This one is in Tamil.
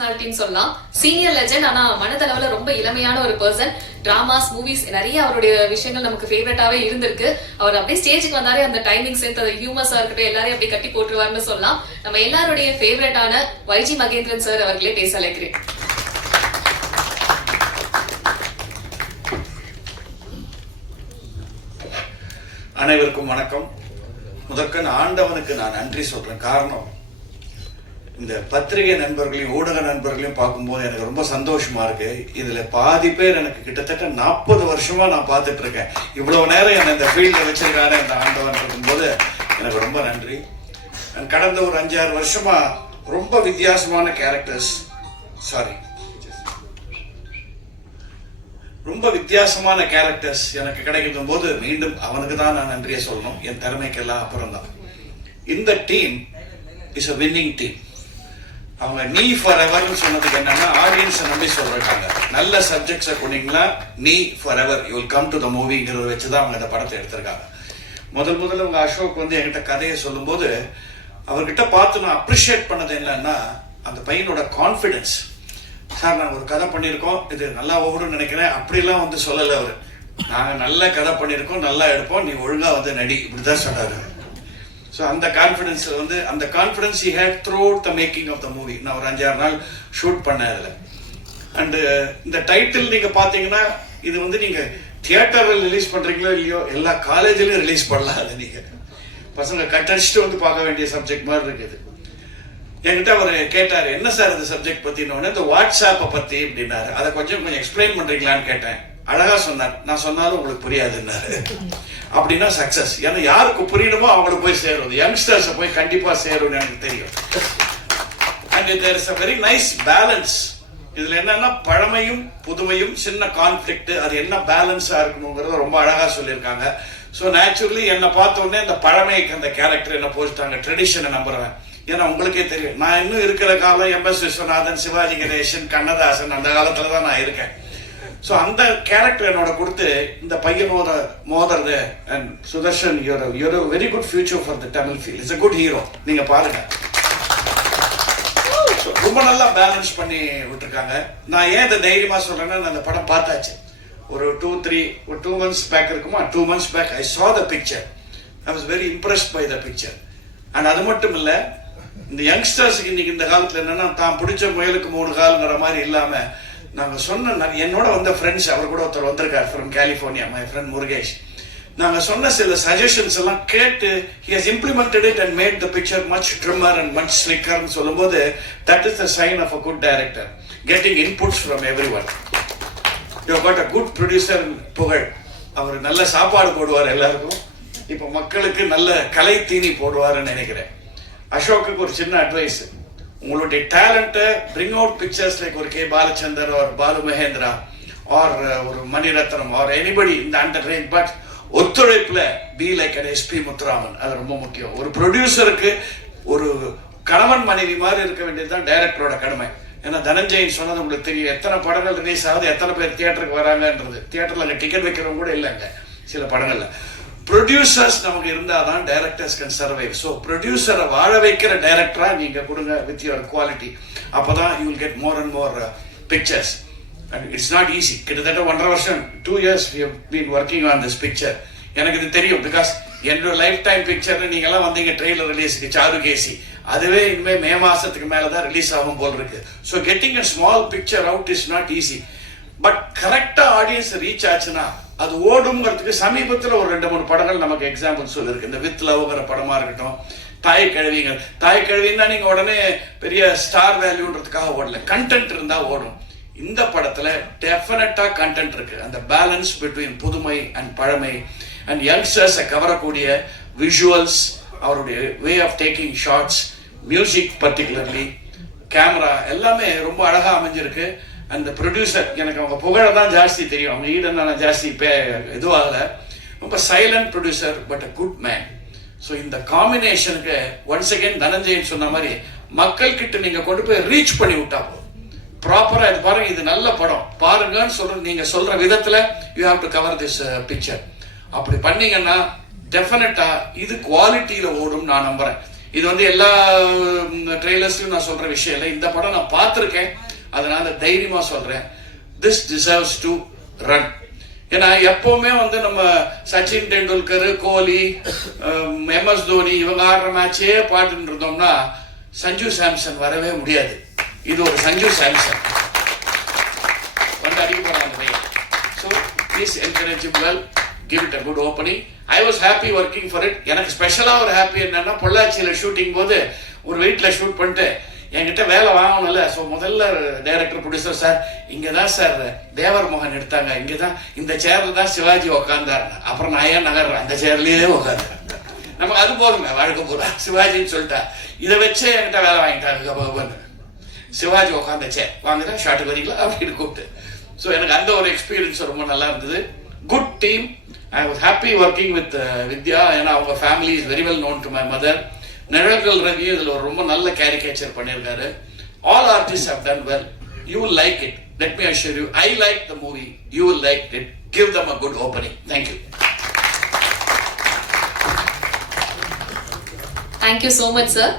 பர்சனாலிட்டின்னு சொல்லலாம். சீனியர் லெஜெண்ட், ஆனா மனதளவுல ரொம்ப இளமையான ஒரு பர்சன். டிராமாஸ், மூவிஸ் நிறைய அவருடைய விஷயங்கள் நமக்கு ஃபேவரட்டாவே இருந்திருக்கு. அவர் அப்படியே ஸ்டேஜுக்கு வந்தாலே அந்த டைமிங் சேர்த்து அது ஹியூமர்ஸா இருக்கட்டும் எல்லாரையும் அப்படியே கட்டி போட்டுருவாருன்னு சொல்லலாம். நம்ம எல்லாருடைய ஃபேவரட்டான வைஜி மகேந்திரன் சார் அவர்களே பேச அழைக்கிறேன். அனைவருக்கும் வணக்கம். முதற்கண் ஆண்டவனுக்கு நான் நன்றி சொல்றேன். காரணம், இந்த பத்திரிகை நண்பர்களையும் ஊடக நண்பர்களையும் பார்க்கும்போது எனக்கு ரொம்ப சந்தோஷமா இருக்கு. இதுல பாதி பேர் எனக்கு கிட்டத்தட்ட 40 வருஷமா நான் பார்த்துட்டு இருக்கேன். இவ்வளவு நேரம் என்ன இந்த ஃபீல்ட்ல வச்சிருக்காரு இந்த ஆண்டவன் இருக்கும்போது எனக்கு ரொம்ப நன்றி. கடந்த ஒரு 5-6 வருஷமா ரொம்ப வித்தியாசமான கேரக்டர்ஸ், ரொம்ப வித்தியாசமான கேரக்டர்ஸ் எனக்கு கிடைக்கும் போது மீண்டும் அவனுக்கு தான் நான் நன்றியை சொல்லணும். என் திறமைக்கெல்லாம் அப்புறம் தான். இந்த team is a winning team. அவங்க நீ ஃபார் எவர்னு சொன்னதுக்கு என்னன்னா, ஆடியன்ஸை நம்பி சொல்றாங்க. நல்ல சப்ஜெக்ட்ஸை கொண்டீங்களா, நீ forever you will come to the மூவிங்கிறத வச்சுதான் அவங்க இந்த படத்தை எடுத்திருக்காங்க. முதல்ல அவங்க அசோக் வந்து என்கிட்ட கதையை சொல்லும்போது அவர்கிட்ட பார்த்து நான் அப்ரிஷியேட் பண்ணது என்னன்னா, அந்த பையனோட கான்ஃபிடென்ஸ். சார், நாங்கள் ஒரு கதை பண்ணியிருக்கோம், இது நல்லா ஓடும்னு நினைக்கிறேன், அப்படிலாம் வந்து சொல்லலை அவர். நாங்கள் நல்ல கதை பண்ணியிருக்கோம், நல்லா எடுப்போம், நீ ஒழுங்கா வந்து நடி, இப்படிதான் சொன்னாரு. ஸோ அந்த கான்ஃபிடன்ஸ் வந்து அந்த confidence he had throughout the making of the movie. நான் ஒரு 5-6 நாள் ஷூட் பண்ணேன் அதில். அண்டு இந்த டைட்டில் நீங்கள் பார்த்தீங்கன்னா, இது வந்து நீங்கள் தியேட்டரில் ரிலீஸ் பண்ணுறீங்களோ இல்லையோ, எல்லா காலேஜ்லையும் ரிலீஸ் பண்ணலாம். அதை நீங்கள் பசங்க கட்டடிச்சுட்டு வந்து பார்க்க வேண்டிய சப்ஜெக்ட் மாதிரி இருக்குது. என்கிட்ட அவர் கேட்டார், என்ன சார் இந்த சப்ஜெக்ட் பற்றினோடனே, இந்த வாட்ஸ்ஆப்பை பற்றி அப்படின்னாரு. அதை கொஞ்சம் எக்ஸ்பிளைன் பண்ணுறீங்களான்னு கேட்டேன். அழகா சொன்னார். நான் சொன்னாலும் உங்களுக்கு புரியாதுன்னாரு. அப்படின்னா சக்சஸ். ஏன்னா யாருக்கு புரியணுமோ அவங்களுக்கு போய் சேரும், யங்ஸ்டர்ஸை போய் கண்டிப்பா சேரும்னு எனக்கு தெரியும். And there is a very nice balance. இதுல என்னன்னா, பழமையும் புதுமையும், சின்ன கான்ஃபிளிக்ட், அது என்ன பேலன்ஸா இருக்கணுங்கிறத ரொம்ப அழகா சொல்லியிருக்காங்க. ஸோ நேச்சுரலி என்னை பார்த்த உடனே அந்த பழமைக்கு அந்த கேரக்டர் என்ன போச்சுட்டாங்க. ட்ரெடிஷனை நம்புறேன். ஏன்னா உங்களுக்கே தெரியும், நான் இன்னும் இருக்கிற காலம் எம்.எஸ். விஸ்வநாதன், சிவாஜி கணேசன், கண்ணதாசன், அந்த காலத்துல தான் நான் இருக்கேன். ஸோ அந்த கேரக்டர் என்னோட கொடுத்து இந்த பையனோட மோதறது. And Sudarshan, you're very good future for the Tamil field. It's a good hero. நீங்க பாருங்க, ரொம்ப நல்லா பேலன்ஸ் பண்ணி விட்டுருக்காங்க. நான் ஏன் இதை தைரியமா சொல்றேன்னா, நான் அந்த படம் பார்த்தாச்சு. ஒரு 2 months பேக் இருக்குமா, 2 months back I saw the picture. I was very impressed by the picture. And அது மட்டும் இல்ல, இந்த யங்ஸ்டர்ஸுக்கு இன்னைக்கு இந்த காலத்துல என்னன்னா, தான் பிடிச்ச முயலுக்கு 3 காலுங்கிற மாதிரி இல்லாம, நாங்க சொன்ன என்னோட வந்த ஃப்ரெண்ட்ஸ், அவர் கூட ஒருத்தர் வந்திருக்கார் from California, my friend Murugesh. நாங்க சொன்ன சில சஜஷன்ஸ் எல்லாம் கேட்டு he has implemented it and made the picture much trimmer and much slicker ன்னு சொல்லும்போது, that is the sign of a good director, getting inputs from everyone. You have got a good producer புகழ். அவர் நல்ல சாப்பாடு போடுவார் எல்லாருக்கும். இப்ப மக்களுக்கு நல்ல கலை தீனி போடுவாருன்னு நினைக்கிறேன். அசோக்குக்கு ஒரு சின்ன அட்வைஸ், உங்களுடைய டேலண்ட்டை பிரிங் அவுட் பிக்சர்ஸ் லைக் ஒரு K Balachander or Balu Mahendra or ஒரு மணிரத்னம் ஆர் எனிபடி இந்த அந்த ரேஞ்ச். பட் ஒத்துழைப்புல be like an SP Muthuraman. அது ரொம்ப முக்கியம். ஒரு ப்ரொடியூசருக்கு ஒரு கணவன் மனைவி மாதிரி இருக்க வேண்டியதுதான் டைரக்டரோட கடமை. ஏன்னா தனஞ்சயன் சொன்னது உங்களுக்கு தெரியும், எத்தனை படங்கள் ரிலீஸ் ஆகுது, எத்தனை பேர் தியேட்டருக்கு வராங்கன்றது. தியேட்டர்ல அங்கே டிக்கெட் வைக்கிறவங்க கூட இல்லைங்க சில படங்கள்ல. ப்ரொடியூசர்ஸ் நமக்கு இருந்தாதான் டைரக்டர்ஸ் கேன் சர்வைவ். ஸோ ப்ரொடியூசரை வாழ வைக்கிற டைரக்டரா நீங்க கொடுங்க வித் யுவர் குவாலிட்டி. அப்பதான் you will get more and more pictures. And it's not easy. கிட்டத்தட்ட 1.5 வருஷம் 2 years we have been working on this picture. எனக்கு இது தெரியும், பிகாஸ் என்னோட லைஃப் டைம் பிக்சர் நீங்க எல்லாம் வந்தீங்க ட்ரெய்லர் ரிலீஸ்க்கு சாருகேசி. அதுவே இனிமே மே மாசத்துக்கு மேலதான் ரிலீஸ் ஆகும் போல் இருக்கு. So getting a small picture out is not easy. But கரெக்டா ஆடியன்ஸ் ரீச் ஆச்சுன்னா அது ஓடுங்கிறதுக்கு சமீபத்தில் ஒரு 2-3 படங்கள் நமக்கு எக்ஸாம்பிள் சொல்லிருக்கு. இந்த வித் லவ்ங்கிற படமா இருக்கட்டும், தாய் கழுவின்னா நீங்க உடனே பெரிய ஸ்டார் வேல்யூன்றதுக்காக ஓடல, கண்டென்ட் இருந்தா ஓடும். இந்த படத்துல டெஃபினட்டா கண்டென்ட் இருக்கு. அந்த பேலன்ஸ் பிட்வீன் புதுமை அண்ட் பழமை அண்ட் யங்ஸ்டர்ஸை கவரக்கூடிய விஷுவல்ஸ், அவருடைய way of taking shots, music particularly, camera எல்லாமே ரொம்ப அழகா அமைஞ்சிருக்கு. அந்த ப்ரொடியூசர், எனக்கு அவங்க புகழ தான் ஜாஸ்தி தெரியும், அவங்க ஈடனால ஜாஸ்தி இதுவாகல. ரொம்ப silent producer but a good man. So இந்த காம்பினேஷனுக்கு ஒன்ஸ் அகேன் தனஞ்சயன் சொன்ன மாதிரி மக்கள் கிட்ட நீங்க கொண்டு போய் ரீச் பண்ணி விட்டா போதும். ப்ராப்பரா இது பாருங்க, இது நல்ல படம் பாருங்கன்னு சொல்ற நீங்க சொல்ற விதத்துல you have to cover this picture. அப்படி பண்ணீங்கன்னா டெஃபினட்டா இது குவாலிட்டியில ஓடும் நான் நம்புறேன். இது வந்து எல்லா ட்ரெய்லர்ஸ்லயும் நான் சொல்ற விஷயம் இல்லை. இந்த படம் நான் பார்த்துருக்கேன், அதனால தைரியமா சொல்றேன், திஸ் டிசர்வ்ஸ் டு ரன். ஏன்னா எப்பவுமே வந்து நம்ம சச்சின் டெண்டுல்கர், கோலி, MS தோனி இவங்க ஆடுற மேட்சே பாட்டுன்னு இருந்தோம்னா சஞ்சு சாம்சன் வரவே முடியாது. இது ஒரு சஞ்சு சாம்சன் வந்து அடிக்க போறாங்க பையன். So please encourage well, give it a good opening. I was happy working for it. எனக்கு ஸ்பெஷலாக ஒரு ஹாப்பி என்னன்னா, பொள்ளாச்சியில் ஷூட்டிங் போது ஒரு வீட்டில் ஷூட் பண்ணிட்டு என்கிட்ட வேலை வாங்கணும்ல. ஸோ முதல்ல டைரக்டர் ப்ரொடியூசர், சார் இங்கே தான் சார் தேவர் மோகன் எடுத்தாங்க, இங்கே தான் இந்த சேர்ல தான் சிவாஜி உக்காந்தார். அப்புறம் நான் ஏன் நகர்றேன், அந்த சேர்லயே உட்காந்துறேன். நமக்கு அது போதுங்க வாழ்க்கை பூரா, சிவாஜின்னு சொல்லிட்டா. இதை வச்சே என்கிட்ட வேலை வாங்கிட்டாங்க. சிவாஜி உட்காந்த சேர் வாங்குறேன், ஷார்ட் வரீங்களா அப்படின்னு கூப்பிட்டு. ஸோ எனக்கு அந்த ஒரு எக்ஸ்பீரியன்ஸ் ரொம்ப நல்லா இருந்தது. Good team. I was happy working with Vidya. ஏன்னா அவங்க family is very well known to my mother. Nizhalgal Ravi இதில் ஒரு ரொம்ப நல்ல கேரிகேச்சர் பண்ணியிருக்காரு. All artist have done well. You will like it. Let me assure you, I like the movie, you will like it. Give them a good opening. Thank you. Thank you so much, sir.